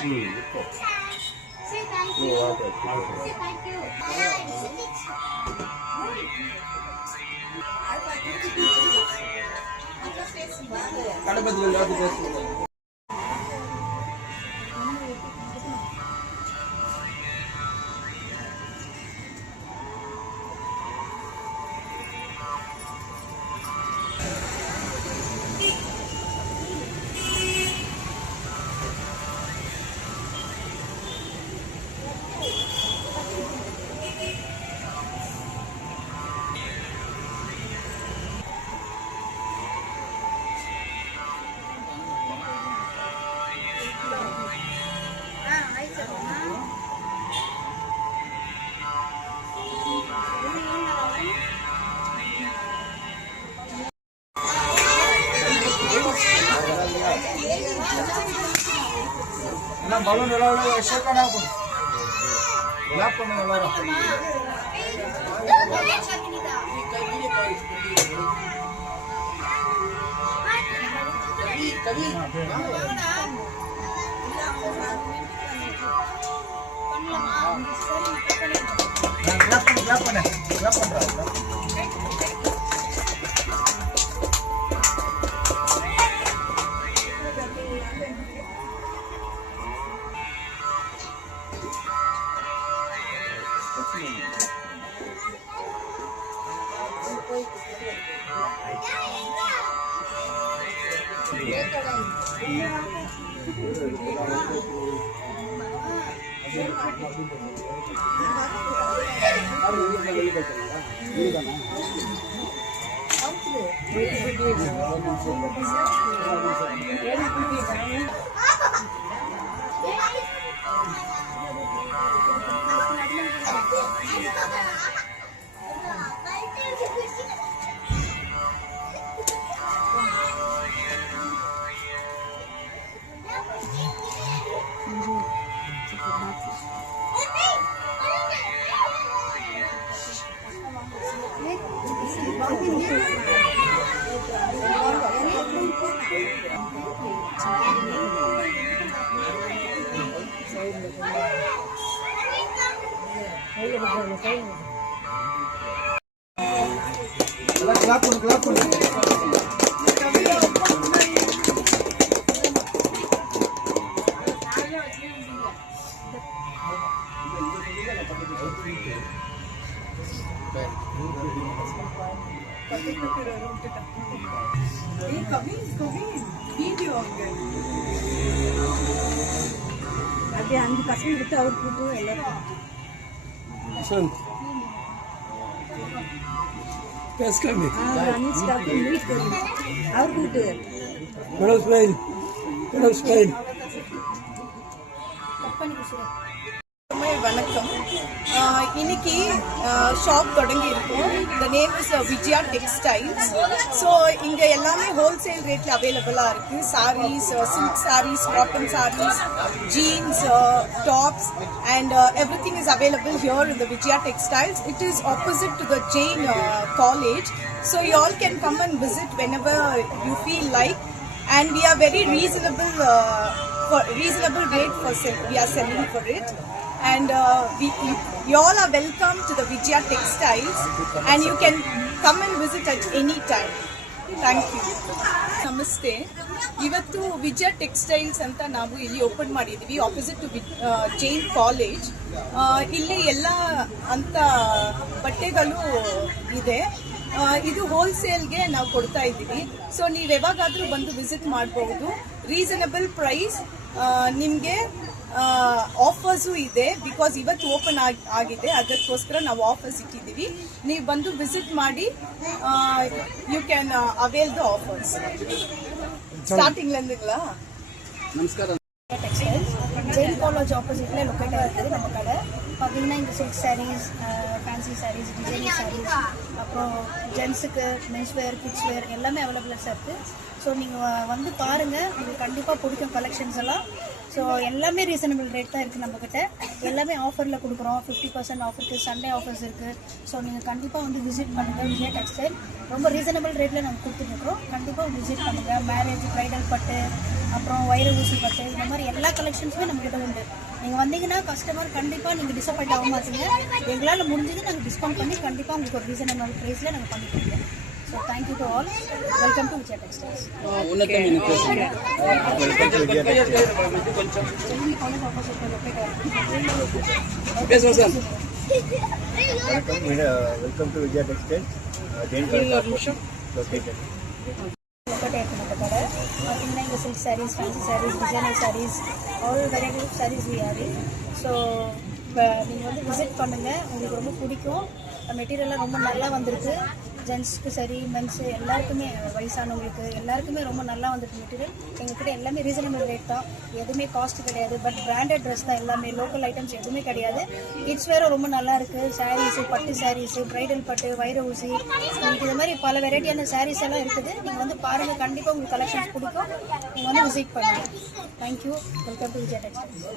Say thank you. Say thank you. balon எல்லாரும் ஷேக் பண்ணா போதும் லாப் பண்ணுங்க எல்லாரும் கவி கிளாப் பண்றா clap அப்படியே 5 பசங்க கிட்ட அவர் கூட்டு எல்லாரும் அவர் கூட்டு வணக்கம். இன்னைக்கு ஷாப் தொடங்கி இருக்கும். The name is Vijaya textiles. So இங்கே எல்லாமே ஹோல்சேல் ரேட்டில் அவைலபிளாக இருக்குது. Saris, silk saris, cotton saris, jeans, tops and everything is available here in the Vijaya Textiles. It is opposite to the Jain College. So you all can come and visit whenever you feel like. And we are very reasonable rate for we are selling for it. And you all are welcome to the Vijaya Textiles, and you can come and visit at any time. Thank you. Namaste. Ivattu Vijaya Textiles anta ನಾವು ಇಲ್ಲಿ open ಮಾಡಿದ್ವಿ opposite to Jain college. ಇಲ್ಲಿ ಎಲ್ಲ ಅಂತ ಬಟ್ಟೆಗಳು ಇದೆ. ಇದು ಹೋಲ್ಸೇಲ್ಗೆ ನಾವು ಕೊಡ್ತಾ ಇದ್ದೀವಿ. ಸೊ ನೀವು ಯಾವಾಗಾದರೂ ಬಂದು ವಿಸಿಟ್ ಮಾಡಬಹುದು. Reasonable price. ನಿಮಗೆ ಆಫರ್ಸು ಇದೆ. ಬಿಕಾಸ್ ಇವತ್ತು ಓಪನ್ ಆಗಿದೆ, ಅದಕ್ಕೋಸ್ಕರ ನಾವು ಆಫರ್ಸ್ ಇಟ್ಟಿದ್ದೀವಿ. ನೀವು ಬಂದು ವಿಸಿಟ್ ಮಾಡಿ you can avail the offers. Starting ಅಂದಿಲ್ಲ. நமஸ்காரம். டெக்ஸ்டைல்ஸ் ஜெயின் காலேஜ் ஆப்போசிட்ல லொக்கேட் ஆகிருக்குது நம்ம கடை. பார்த்தீங்கன்னா இங்கே silk saris, fancy saris, designer saris, அப்புறம் ஜென்ஸுக்கு மென்ஸ் வேர், கிட்ஸ் வேர் எல்லாமே அவைலபிளாக இருக்குது. ஸோ நீங்கள் வந்து பாருங்கள், உங்களுக்கு கண்டிப்பாக பிடிக்கும் கலெக்ஷன்ஸ் எல்லாம். ஸோ எல்லாமே ரீசனபிள் ரேட் தான் இருக்குது நம்மக்கிட்ட. எல்லாமே ஆஃபரில் கொடுக்குறோம். 50% ஆஃப் இருக்குது, சண்டே ஆஃபர்ஸ் இருக்குது. ஸோ நீங்கள் கண்டிப்பாக வந்து விசிட் பண்ணுங்கள் விஜயா டெக்ஸ்டைல். ரொம்ப ரீசனபிள் ரேட்டில் நாங்கள் கொடுத்துட்ருக்கோம். கண்டிப்பாக விசிட் பண்ணுங்கள். மேரேஜ், ப்ரைடல் பட்டு, அப்புறம் வைர ஊசி பட்டு, இந்த மாதிரி எல்லா கலெக்ஷன்ஸுமே நம்மக்கிட்ட உண்டு. நீங்கள் வந்தீங்கன்னா கஸ்டமர் கண்டிப்பாக நீங்கள் டிசப்பாயிண்ட் ஆக மாட்டீங்க. எங்களால் முடிஞ்சது நாங்கள் டிஸ்கவுண்ட் பண்ணி கண்டிப்பாக உங்களுக்கு ஒரு ரீசனபிள் ப்ரைஸில் நாங்கள் பண்ணி கொடுப்போம். So thank you to all. Welcome to Vijaya textiles. Chennai college ஆப்போசிட்டில் லொக்கேட் வணக்கம், welcome to Vijaya textile. Jain college located. Locate ஆகிருக்கு நம்ம கடை. பார்த்தீங்கன்னா இங்கே silk saris, fancy saris, designer saris, all variety of saris we have. So இப்போ நீங்கள் வந்து விசிட் பண்ணுங்கள், உங்களுக்கு ரொம்ப பிடிக்கும். மெட்டீரியல்லாம் ரொம்ப நல்லா வந்திருக்கு. ஜென்ஸுக்கு சரி, மென்ஸு எல்லாருக்குமே, வயசானவங்களுக்கு எல்லாருக்குமே ரொம்ப நல்லா வந்திருக்கு மெட்டீரியல். எங்கள்கிட்ட எல்லாமே ரீசனபிள் ரேட் தான். எதுவுமே காஸ்ட் கிடையாது. பட் பிராண்டட் ட்ரெஸ் தான் எல்லாமே. லோக்கல் ஐட்டம்ஸ் எதுவுமே கிடையாது. கிட்ஸ் வேறு ரொம்ப நல்லா இருக்குது. சாரீஸு, பட்டு சாரீஸு, ப்ரைடல் பட்டு, வைர ஊசி, இது மாதிரி பல வெரைட்டியான சாரீஸ் எல்லாம் இருக்குது. நீங்கள் வந்து பாருங்கள், கண்டிப்பாக உங்களுக்கு கலெக்ஷன்ஸ் பிடிக்கும். நீங்கள் வந்து விசிட் பண்ணுங்கள். Thank you. Welcome to Vijaya textiles.